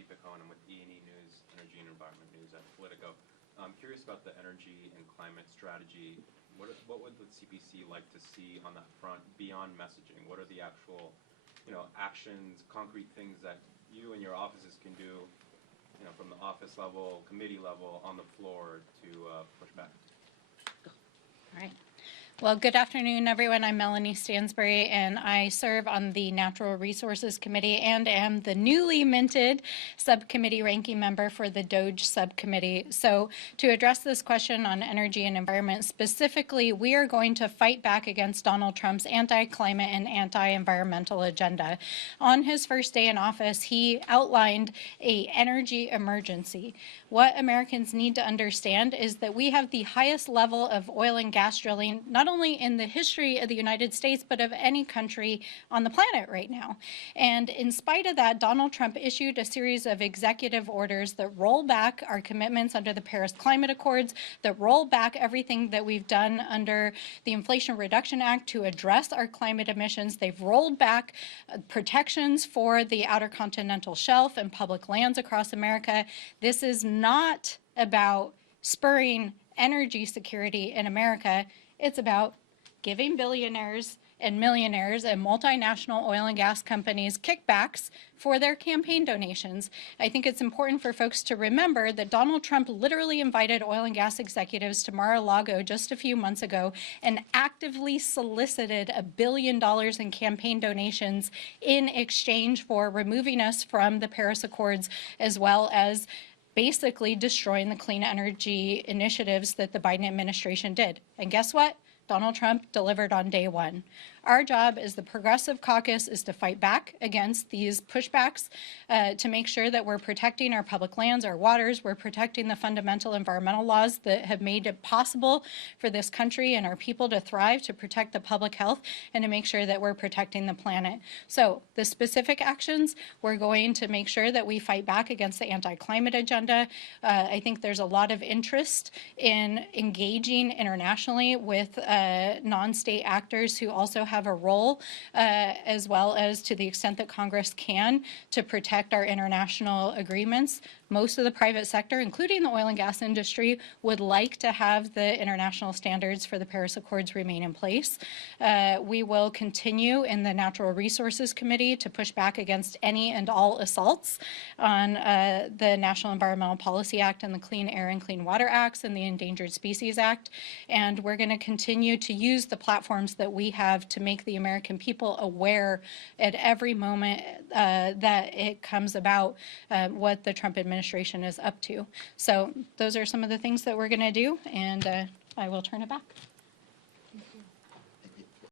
Andy Picone. I'm with E&E News, Energy and Environment News at Politico. I'm curious about the energy and climate strategy. What would the CPC like to see on that front beyond messaging? What are the actual, actions, concrete things that you and your offices can do, from the office level, committee level, on the floor to push back? All right. Well, good afternoon, everyone. I'm Melanie Stansbury, and I serve on the Natural Resources Committee and am the newly minted subcommittee ranking member for the DOGE subcommittee. So to address this question on energy and environment specifically, we are going to fight back against Donald Trump's anti-climate and anti-environmental agenda. On his first day in office, he outlined an energy emergency. What Americans need to understand is that we have the highest level of oil and gas drilling, not only in the history of the United States, but of any country on the planet right now. And in spite of that, Donald Trump issued a series of executive orders that roll back our commitments under the Paris Climate Accords, that roll back everything that we've done under the Inflation Reduction Act to address our climate emissions. They've rolled back protections for the Outer Continental Shelf and public lands across America. This is not about spurring energy security in America. It's about giving billionaires and millionaires and multinational oil and gas companies kickbacks for their campaign donations. I think it's important for folks to remember that Donald Trump literally invited oil and gas executives to Mar-a-Lago just a few months ago and actively solicited $1 billion in campaign donations in exchange for removing us from the Paris Accords, as well as basically destroying the clean energy initiatives that the Biden administration did. And guess what? Donald Trump delivered on day one. Our job as the Progressive Caucus is to fight back against these pushbacks, to make sure that we're protecting our public lands, our waters, we're protecting the fundamental environmental laws that have made it possible for this country and our people to thrive, to protect the public health, and to make sure that we're protecting the planet. So the specific actions, we're going to make sure that we fight back against the anti-climate agenda. I think there's a lot of interest in engaging internationally with non-state actors who also have a role, as well as to the extent that Congress can, to protect our international agreements. Most of the private sector, including the oil and gas industry, would like to have the international standards for the Paris Accords remain in place. We will continue in the Natural Resources Committee to push back against any and all assaults on the National Environmental Policy Act and the Clean Air and Clean Water Acts and the Endangered Species Act. And we're going to continue to use the platforms that we have to make the American people aware at every moment that it comes about what the Trump administration is up to. So those are some of the things that we're going to do, and I will turn it back. Thank you.